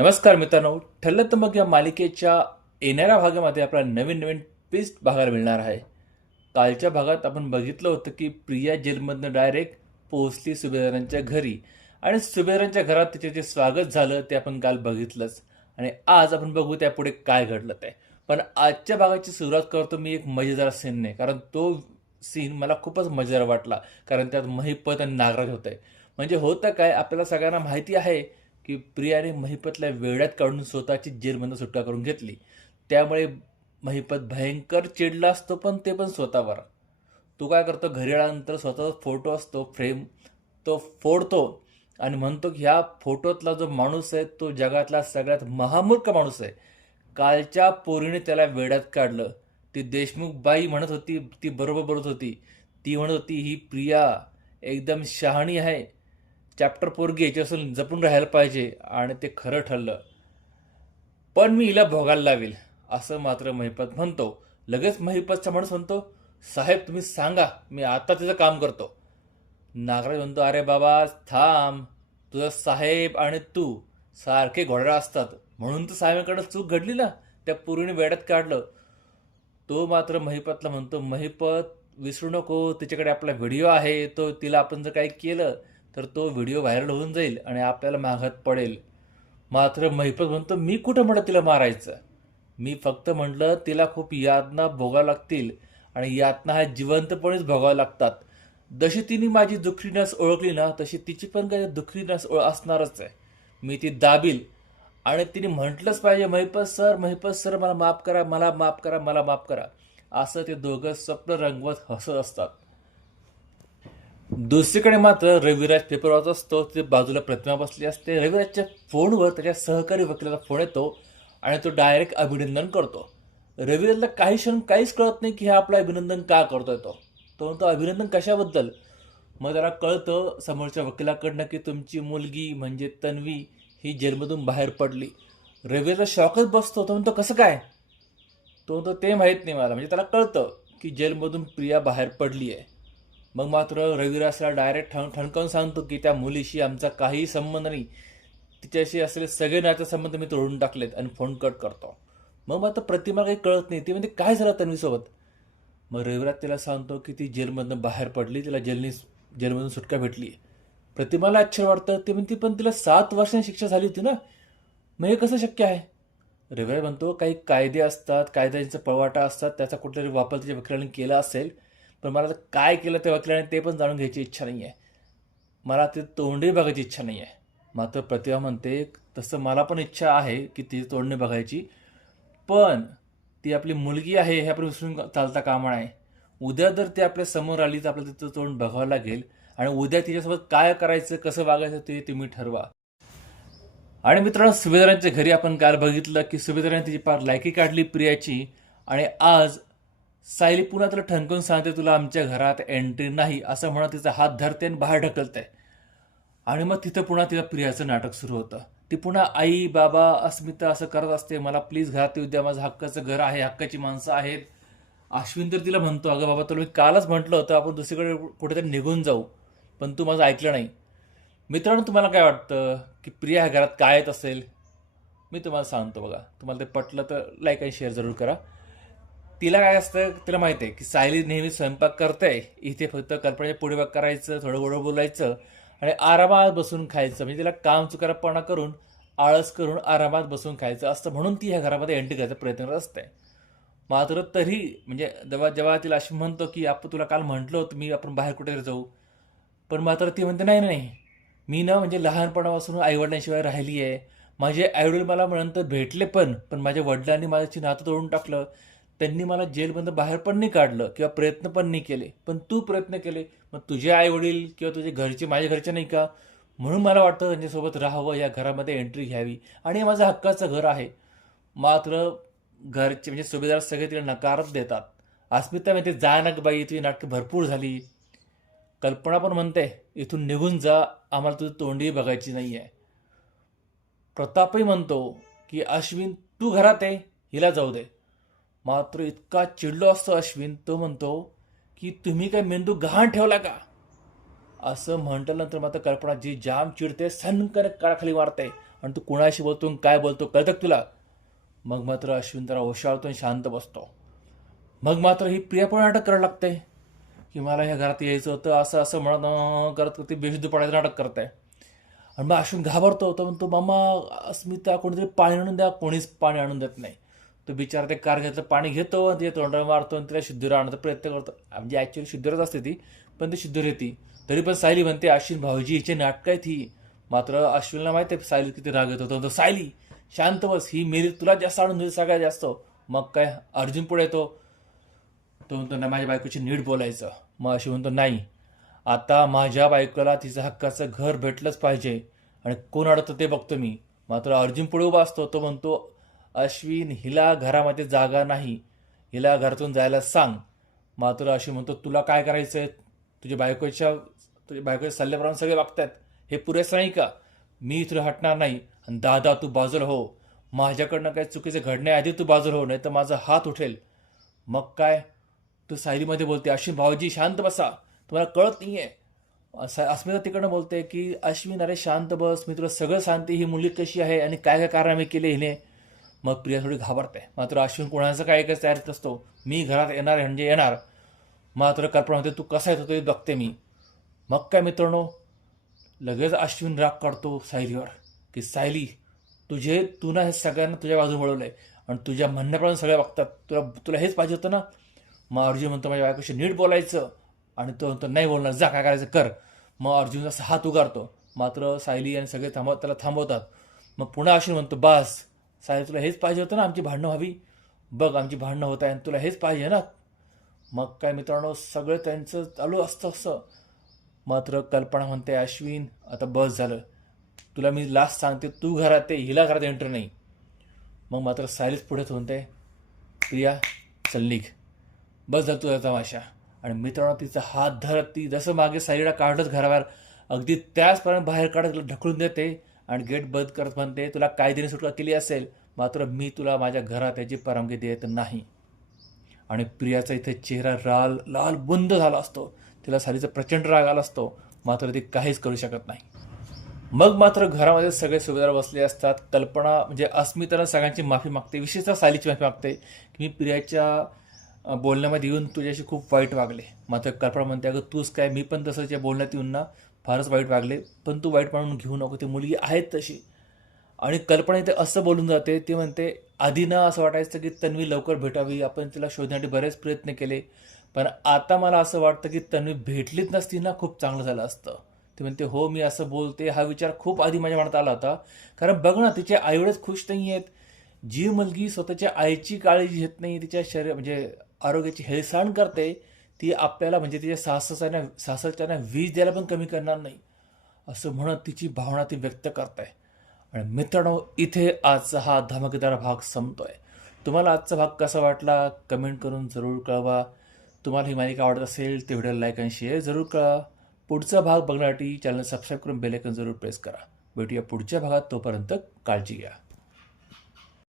नमस्कार मित्रांनो ठरलं तर मग या मालिकेच्या येणाऱ्या भागामध्ये आपल्याला नवीन नवीन ट्विस्ट बघायला मिळणार आहे. कालच्या भागात आपण बघितलं होतं की प्रिया जेलमधनं डायरेक्ट पोहोचली सुभेदारांच्या घरी. आणि सुभेदारांच्या घरात तिचे जे स्वागत झालं ते आपण काल बघितलंच. आणि आज आपण बघू त्यापुढे काय घडलं ते. पण आजच्या भागाची सुरुवात करतो मी एक मजेदार सीनने. कारण तो सीन मला खूपच मजेदार वाटला. कारण त्यात महिपत आणि नागराज होते. म्हणजे होतं काय आपल्याला सगळ्यांना माहिती आहे की प्रियाने महिपतला वेड्यात काढून स्वतःची जेलमधून सुटका करून घेतली. त्यामुळे महिपत भयंकर चिडला असतो पण ते पण स्वतःवर. तो काय करतो? घरी आल्यानंतर स्वतःचा फोटो असतो फ्रेम तो फोडतो आणि म्हणतो की ह्या फोटोतला जो माणूस आहे तो जगातला सगळ्यात महामूर्ख माणूस आहे. कालच्या पोरीने त्याला वेड्यात काढलं. ती देशमुख बाई म्हणत होती ती बरोबर बोलत होती. ती म्हणत होती ही प्रिया एकदम शहाणी आहे. चॅप्टर पोरगी याच्यापासून जपून राहायला पाहिजे आणि ते खरं ठरलं. पण मी हिला भोगायला लावेल असं मात्र महिपत म्हणतो. लगेच महिपतचा माणूस म्हणतो साहेब तुम्ही सांगा मी आता तिचं काम करतो. नागराज म्हणतो अरे बाबा थांब. तुझा साहेब आणि तू सारखे घोडा असतात. म्हणून तर साहेबांकडे चूक घडली ना. त्या पूर्वीने वेड्यात काढलं. तो मात्र महिपतला म्हणतो महिपत विसरू नको. तिच्याकडे आपला व्हिडिओ आहे. तो तिला आपण जर काही केलं तर तो व्हिडिओ व्हायरल होऊन जाईल आणि आपल्याला माघात पडेल. मात्र महिपत म्हणतो मी कुठं म्हणत तिला मारायचं? मी फक्त म्हटलं तिला खूप यातना भोगावं लागतील आणि यातना ह्या जिवंतपणेच भोगावं लागतात. जशी तिने माझी दुखरी नस ओळखली ना तशी तिची पण काही दुखरी नस ओळ असणारच आहे. मी ती दाबील. आणि तिने म्हटलंच पाहिजे महिपत सर महिपत सर मला माफ करा मला माफ करा मला माफ करा. असं ते दोघं स्वप्न रंगवत हसत असतात. दुसरीकडे मात्र रविराज पेपर वाचत असतो ते बाजूला प्रतिमा बसली असते. रविराजच्या फोनवर त्याच्या सहकारी वकिलाला फोन येतो आणि तो डायरेक्ट अभिनंदन करतो. रविराजला काही क्षण काहीच कळत नाही की हा आपलं अभिनंदन का करतोय तो. तो म्हणतो अभिनंदन कशाबद्दल? मग त्याला कळतं समोरच्या वकिलाकडनं की तुमची मुलगी म्हणजे तन्वी ही जेलमधून बाहेर पडली. रविराजला शॉकच बसतो. तो म्हणतो कसं काय? तो म्हणतो ते माहीत नाही मला. म्हणजे त्याला कळतं की जेलमधून प्रिया बाहेर पडली आहे मग मात्र रविराजला डायरेक्ट ठण ठणकावून सांगतो की त्या मुलीशी आमचा काहीही संबंध नाही. तिच्याशी असलेले सगळे नातेसंबंध मी तोडून टाकलेत आणि फोन कट करतो. मग मात्र प्रतिमा काही कळत नाही. ती म्हणजे काय झालं तन्वीसोबत? मग रविराज तिला सांगतो की ती जेलमधनं बाहेर पडली. तिला जेलनी जेलमधून सुटका भेटली. प्रतिमाला आश्चर्य वाटतं. ती म्हणते पण तिला सात वर्षांची शिक्षा झाली होती ना? मग हे कसं शक्य आहे? रविराज म्हणतो काही कायदे असतात. कायद्यांचा पळवाटा असतात. त्याचा कुठलातरी वापर तिच्या वकिलाने केला असेल. पण मला आता काय केलं त्या वकिलाने ते पण जाणून घ्यायची इच्छा नाही आहे मला ते तोंडही बघायची इच्छा नाही आहे मात्र प्रतिभा म्हणते तसं मला पण इच्छा आहे की ती तोंडणी बघायची. पण ती आपली मुलगी आहे हे आपण विसरून चालता कामा नाही उद्या जर ती आपल्यासमोर आली तर आपल्याला तिचं तोंड बघावं लागेल. आणि उद्या तिच्यासोबत काय करायचं कसं वागायचं ते तुम्ही ठरवा. आणि मित्रांनो सुभेदारांच्या घरी आपण काल बघितलं की सुभेदारांनी तिची पार लायकी काढली प्रियाची. आणि आज सायली पुन्हा तुला ठणकून सांगते तुला आमच्या घरात एंट्री नाही असं म्हणत तिचा हात धरते आणि बाहेर ढकलते. आणि मग तिथं पुन्हा तिला प्रियाचं नाटक सुरू होतं. ती पुन्हा आई बाबा अस्मिता असं करत असते. मला प्लीज घरात येऊ द्या. माझं हक्काचं घर आहे. हक्काची माणसं आहेत. अश्विन तर तिला म्हणतो अगं बाबा तुला मी कालच म्हटलं होतं आपण दुसरीकडे कुठेतरी निघून जाऊ पण तू माझं ऐकलं नाही. मित्रांनो तुम्हाला काय वाटतं की प्रिया ह्या घरात काय येत असेल? मी तुम्हाला सांगतो बघा. तुम्हाला ते पटलं तर लाईक आणि शेअर जरूर करा. तिला काय असतं तिला माहिती आहे की सायली नेहमी स्वयंपाक करते इथे फक्त कल्पनेच्या पुढे करायचं थोडं गोडं बोलायचं आणि आरामात बसून खायचं. म्हणजे तिला काम चुकारपणा करून आळस करून आरामात बसून खायचं असतं म्हणून ती ह्या घरामध्ये एंट्री करायचा प्रयत्न करत असते. मात्र तरी म्हणजे जेव्हा जेव्हा तिला अशी म्हणतो की आपण तुला काल म्हटलं होतं मी आपण बाहेर कुठेतरी जाऊ. पण मात्र ती म्हणते नाही नाही मी ना म्हणजे लहानपणापासून आईवडिलांशिवाय राहिली आहे माझे आईवडील मला म्हणतं भेटले पण पण माझ्या वडिलांनी माझ्याची नातं तोडून टाकलं. त्यांनी मला जेलमधून बाहेर पण नाही काढलं किंवा प्रयत्न पण नाही केले. पण तू प्रयत्न केले. मग तुझे आई वडील किंवा तुझे घरचे माझ्या घरचे नाही का? म्हणून मला वाटतं त्यांच्यासोबत राहावं या घरामध्ये एंट्री घ्यावी. आणि हे माझं हक्काचं घर आहे. मात्र घरचे म्हणजे सुभेदार सगळे तिला नकारच देतात. अस्मिता म्हणते जा ना बाई तुझी नाटकं भरपूर झाली. कल्पना पण म्हणते इथून निघून जा आम्हाला तुझी तोंडही बघायची नाही आहे प्रतापही म्हणतो की अश्विन तू घरात आहे हिला जाऊ दे. मात्र इतका चिडलो असतो अश्विन तो म्हणतो की तुम्ही काय मेंदू गहाण ठेवला का? असं म्हटल्यानंतर मात्र कल्पना जी जाम चिडते सनकर काळाखाली मारते आणि तू कुणाशी बोलतो आणि काय बोलतो कळतं तुला? मग मात्र अश्विन त्याला ओशाळतो आणि शांत बसतो. मग मात्र ही प्रिया पण नाटक करायला लागते. की मला ह्या घरात यायचं होतं असं असं म्हणत करत ते बेशुद्ध पडायचं नाटक करते. आणि मग अश्विन घाबरतो तो म्हणतो मामा अस्मिता कोणीतरी पाणी आणून द्या कोणीच पाणी आणून देत नाही. तो बिचारा ते कार घेतलं पाणी घेतो आणि ते तोंडावर मारतो आणि तिला शुद्धीवर आणण्याचा प्रयत्न करतो. म्हणजे ॲक्च्युली शुद्धीवरच असते ती पण ती शुद्धीवर येते तरी पण सायली म्हणते अश्विन भाऊजी हिचे नाटकं आहेत ही मात्र अश्विनला माहिती आहे सायली किती राग येतो तो म्हणतो, सायली शांत बस ही मेरी तुला जास्त आणून देते सगळ्यात जास्त. मग काय अर्जुन पुढे येतो. तो म्हणतो नाही माझ्या बायकोची नीट बोलायचं. मग अशी म्हणतो नाही आता माझ्या बायकोला तिचं हक्काचं घर भेटलंच पाहिजे आणि कोण अडतं ते बघतो मी. मात्र अर्जुन पुढे उभा असतो तो म्हणतो अश्विन हिला घरामध्ये जागा नाही. हिला घरातून जायला सांग. मात्र अशी म्हणतो तुला काय करायचं आहे तुझ्या बायकोच्या तुझ्या बायकोच्या सल्ल्याप्रमाणे सगळे वागतात हे पुरेसं नाही का? मी तुला हटणार नाही. आणि दादा तू बाजूला हो. माझ्याकडनं काही चुकीचं घडण्याआधी तू बाजूला हो नाही तर माझा हात उठेल. मग काय? तू सायलीमध्ये बोलते अश्विन भाऊजी शांत बसा. तुम्हाला कळत नाही असं अस्मिता तिकडनं बोलते की अश्विन अरे शांत बस. मी तुला सगळं सांगते. ही मुली कशी आहे आणि काय काय कारण आम्ही केले हिने? मग प्रिया थोडी घाबरते. मात्र अश्विन कोणाचं काय एकच तयारीत असतो? मी घरात येणार आहे म्हणजे येणार. मात्र कल्पना होते तू कसा येतो ते बघते मी. मग काय मित्रांनो? लगेच अश्विन राग काढतो सायलीवर की सायली तुझे तू ना हे सगळ्यांना तुझ्या बाजूने मिळवलं आहे आणि तुझ्या म्हणण्याप्रमाणे सगळे बघतात. तुला तुला हेच पाहिजे होतं ना? मग अर्जुन म्हणतो माझ्या बायकोशी नीट बोलायचं. आणि तो म्हणतो नाही बोलणार जा काय करायचं कर. मग अर्जुन असा हात उगारतो. मात्र सायली आणि सगळे थांबव त्याला थांबवतात. मग पुन्हा अश्विन म्हणतो बास साहेब तुला हेच पाहिजे होतं ना आमची भांडणं व्हावी? बघ आमची भांडणं होत आहे आणि तुला हेच पाहिजे ना? मग काय मित्रांनो सगळं त्यांचं चालू असतं असं. मात्र कल्पना म्हणते अश्विन आता बस झालं. तुला मी लास्ट सांगते तू घरात ये हिला घरात एंटर नाही. मग मात्र सायलीच पुढेच म्हणते प्रिया चल निघ. बस झालं तुझा तमाशा आणि मित्रांनो तिचा हात धरत ती जसं मागे साईडला काढत घराबाहेर अगदी त्याचपर्यंत बाहेर काढत ढकलून देते. आणि गेट बंद करत म्हणते तुला कायदेने सुटका केली असेल मात्र मी तुला माझ्या घरात याची परवानगी देत नाही. आणि प्रियाचा इथे चेहरा लाल लाल बुंद झाला असतो. तिला सालीचा प्रचंड राग आला असतो मात्र ती काहीच करू शकत नाही. मग मात्र घरामध्ये सगळे सुभेदार बसले असतात. कल्पना म्हणजे अस्मितानं सगळ्यांची माफी मागते. विशेषतः सालीची माफी मागते की मी प्रियाच्या बोलण्यामध्ये येऊन तुझ्याशी खूप वाईट वागले. मात्र कल्पना म्हणते अगं तूच काय मी पण तसंच या बोलण्यात येऊन ना फारच वाईट वागले पण तू वाईट म्हणून घेऊ नको ती मुलगी आहेत तशी. आणि कल्पना इथे असं बोलून जाते ती म्हणते आधी ना असं वाटायचं की तन्वी लवकर भेटावी आपण तिला शोधण्यासाठी बरेच प्रयत्न केले पण आता मला असं वाटतं की तन्वी भेटलीच नसती ना खूप चांगलं झालं असतं. ती म्हणते हो मी असं बोलते. हा विचार खूप आधी माझ्या मनात आला होता कारण बघ ना तिचे आईवडेच खुश नाही आहेत. जी मुलगी स्वतःच्या आईची काळजी घेत नाही तिच्या शरीर म्हणजे आरोग्याची हेळसाण करते ती आपल्याला म्हणजे तिच्या सासऱ्यांना सासरच्यांना वीज द्यायला पण कमी करणार नाही असं म्हणत तिची भावना ती व्यक्त करते आणि मित्रांनो इथे आजचा हा धमाकेदार भाग संपतोय. तुम्हाला आजचा भाग कसा वाटला? कमेंट करून जरूर कळवा. तुम्हाला ही मालिका आवडत असेल तर व्हिडिओ लाईक आणि शेअर जरूर कळवा पुढचा भाग बघण्यासाठी चॅनल सबस्क्राईब करून बेलायकन जरूर प्रेस करा. भेटूया पुढच्या भागात तोपर्यंत काळजी घ्या.